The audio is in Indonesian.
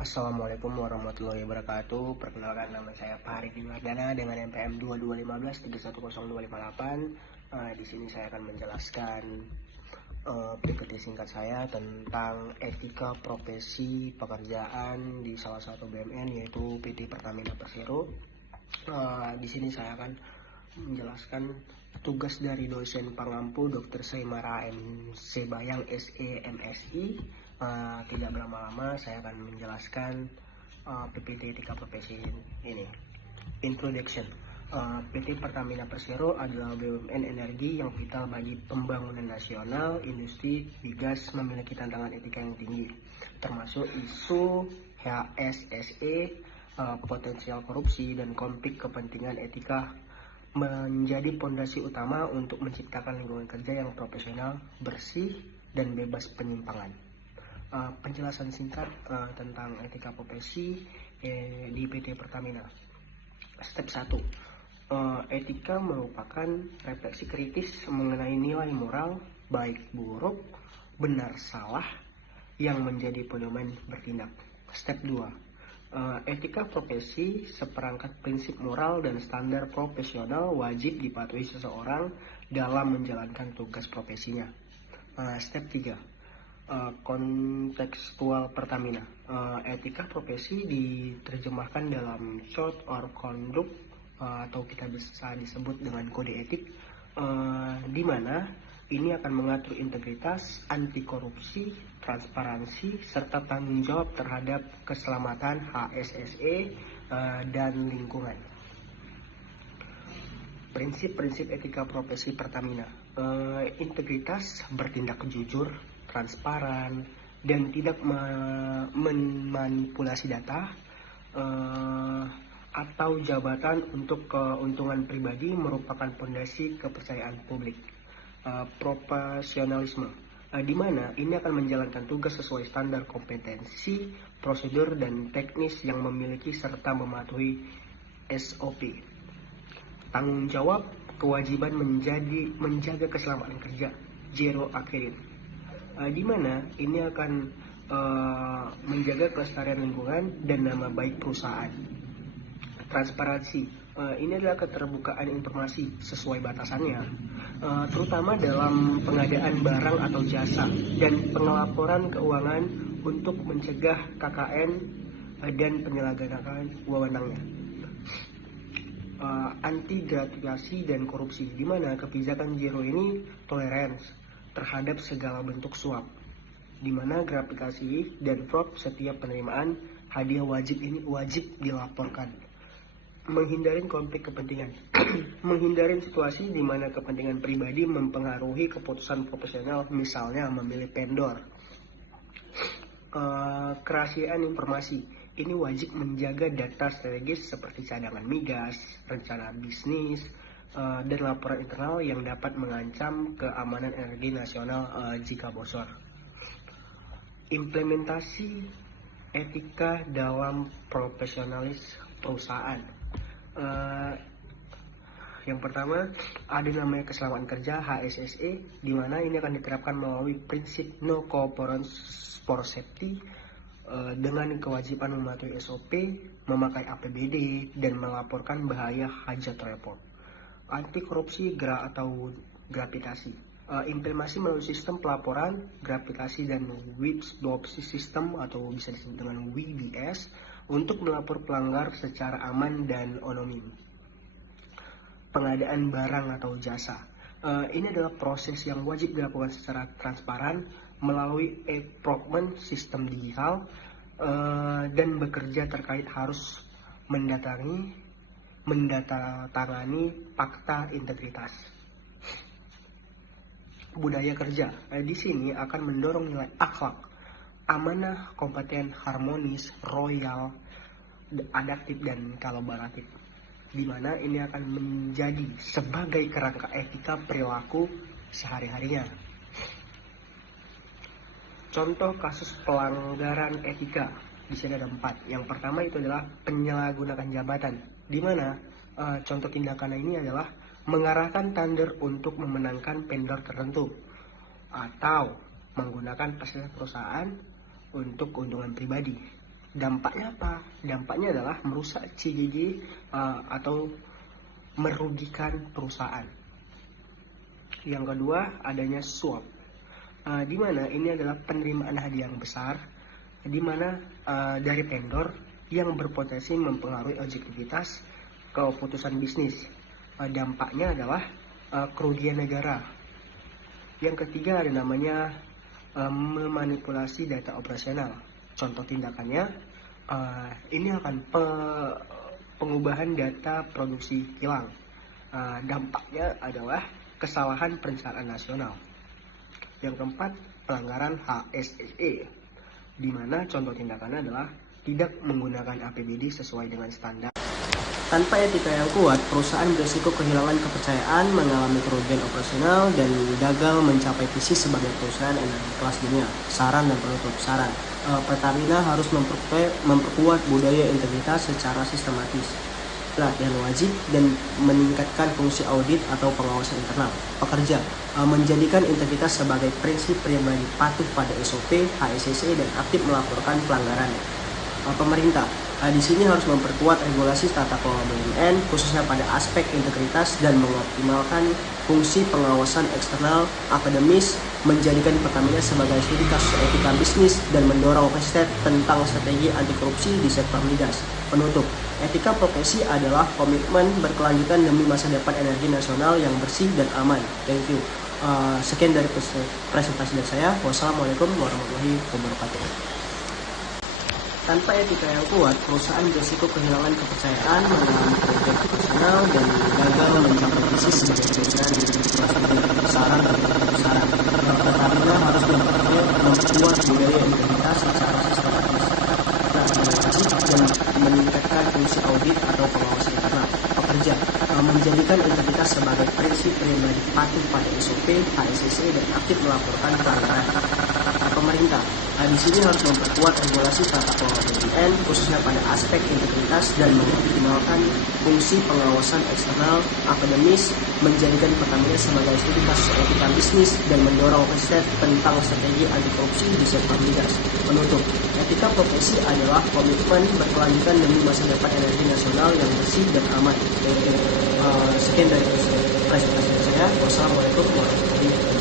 Assalamualaikum warahmatullahi wabarakatuh. Perkenalkan, nama saya Fahri Wardana dengan NPM 2215310258. Di sini saya akan menjelaskan PPT singkat saya tentang etika profesi pekerjaan di salah satu BUMN, yaitu PT Pertamina Persero. Di sini saya akan menjelaskan tugas dari dosen pengampu Dr. Saimara MC Bayang SE MSI. Tidak berlama-lama, saya akan menjelaskan PPT etika profesi ini. Introduction. PT Pertamina Persero adalah BUMN energi yang vital bagi pembangunan nasional. Industri migas memiliki tantangan etika yang tinggi, termasuk isu HSSE, potensial korupsi, dan konflik kepentingan. Etika menjadi pondasi utama untuk menciptakan lingkungan kerja yang profesional, bersih, dan bebas penyimpangan. Penjelasan singkat tentang etika profesi di PT Pertamina. Step 1. Etika merupakan refleksi kritis mengenai nilai moral, baik buruk, benar salah, yang menjadi pedoman bertindak. Step 2. Etika profesi seperangkat prinsip moral dan standar profesional wajib dipatuhi seseorang dalam menjalankan tugas profesinya. Step 3. Kontekstual Pertamina. Etika profesi diterjemahkan dalam code or conduct, atau kita bisa disebut dengan kode etik, di mana ini akan mengatur integritas, anti korupsi, transparansi, serta tanggung jawab terhadap keselamatan HSSE dan lingkungan. Prinsip-prinsip etika profesi Pertamina. Integritas, bertindak jujur, transparan, dan tidak memanipulasi data atau jabatan untuk keuntungan pribadi merupakan pondasi kepercayaan publik. Profesionalisme, di mana ini akan menjalankan tugas sesuai standar kompetensi, prosedur, dan teknis yang memiliki serta mematuhi SOP. Tanggung jawab, kewajiban menjaga keselamatan kerja, zero accident, di mana ini akan menjaga kelestarian lingkungan dan nama baik perusahaan. Transparansi, ini adalah keterbukaan informasi sesuai batasannya, terutama dalam pengadaan barang atau jasa dan pengelaporan keuangan untuk mencegah KKN dan penyalahgunaan wewenangnya. Anti gratifikasi dan korupsi, di mana kebijakan zero ini tolerance terhadap segala bentuk suap, di mana gratifikasi dan fraud setiap penerimaan hadiah wajib dilaporkan. Menghindari konflik kepentingan, menghindari situasi di mana kepentingan pribadi mempengaruhi keputusan profesional, misalnya memilih vendor. Kerahasiaan informasi, ini wajib menjaga data strategis seperti cadangan migas, rencana bisnis, dan laporan internal yang dapat mengancam keamanan energi nasional jika bocor. Implementasi etika dalam profesionalis perusahaan. Yang pertama, ada namanya keselamatan kerja HSSE, di mana ini akan diterapkan melalui prinsip no cooperance for safety, dengan kewajiban mematuhi SOP, memakai APBD, dan melaporkan bahaya hajat report. Anti korupsi atau gratifikasi, implementasi melalui sistem pelaporan, gratifikasi, dan whistleblower system atau bisa disebut dengan WBS untuk melapor pelanggar secara aman dan anonim. Pengadaan barang atau jasa, ini adalah proses yang wajib dilakukan secara transparan melalui e-procurement sistem digital, dan bekerja terkait harus mendatangani fakta integritas. Budaya kerja, di sini akan mendorong nilai akhlak, amanah, kompeten, harmonis, royal, adaptif, dan kolaboratif, di mana ini akan menjadi sebagai kerangka etika perilaku sehari-harinya. Contoh kasus pelanggaran etika di sini ada 4. Yang pertama itu adalah penyalahgunaan jabatan, di mana contoh tindakan ini adalah mengarahkan tender untuk memenangkan vendor tertentu atau menggunakan fasilitas perusahaan untuk keuntungan pribadi. Dampaknya apa? Dampaknya adalah merusak CGG atau merugikan perusahaan. Yang kedua, adanya suap. Di mana ini adalah penerimaan hadiah yang besar, di mana dari vendor yang berpotensi mempengaruhi objektivitas keputusan bisnis. Dampaknya adalah kerugian negara. Yang ketiga ada namanya memanipulasi data operasional. Contoh tindakannya, ini akan pengubahan data produksi kilang. Dampaknya adalah kesalahan perencanaan nasional. Yang keempat, pelanggaran HSSE, di mana contoh tindakannya adalah tidak menggunakan APBD sesuai dengan standar. Tanpa etika yang kuat, perusahaan berisiko kehilangan kepercayaan, mengalami kerugian operasional, dan gagal mencapai visi sebagai perusahaan energi kelas dunia. Saran dan penutup. Saran, Pertamina harus memperkuat budaya integritas secara sistematis, pelatihan wajib, dan meningkatkan fungsi audit atau pengawasan internal. Pekerja, menjadikan integritas sebagai prinsip pribadi, patuh pada SOP, HSSE, dan aktif melaporkan pelanggaran. Pemerintah di sini harus memperkuat regulasi tata kelola BUMN khususnya pada aspek integritas dan mengoptimalkan fungsi pengawasan eksternal akademis, menjadikan Pertamina sebagai studi kasus etika bisnis, dan mendorong riset tentang strategi anti korupsi di sektor migas. Penutup, etika profesi adalah komitmen berkelanjutan demi masa depan energi nasional yang bersih dan aman. Thank you. Sekian dari presentasi dari saya. Wassalamualaikum warahmatullahi wabarakatuh. Tanpa etika yang kuat, perusahaan berisiko kehilangan kepercayaan, mengalami kerugian operasional, dan gagal mencapai visi sebagai perusahaan saran. Pertamina harus memperkuat budaya integritas secara sistematis dan meningkatkan fungsi audit atau pengawasan internal. Pekerja, menjadikan integritas sebagai prinsip pribadi, patuh pada SOP, HSSE, dan aktif melaporkan pelanggaran. Pemerintah di sini harus memperkuat regulasi tata kelola BUMN khususnya pada aspek integritas dan mengoptimalkan fungsi pengawasan eksternal akademis, menjadikan Pertamina sebagai studi kasus etika bisnis, dan mendorong riset tentang strategi anti korupsi di sektor migas. Penutup, etika profesi adalah komitmen berkelanjutan demi masa depan energi nasional yang bersih dan aman. Sekian dari presentasi saya. Wassalamualaikum warahmatullahi wabarakatuh.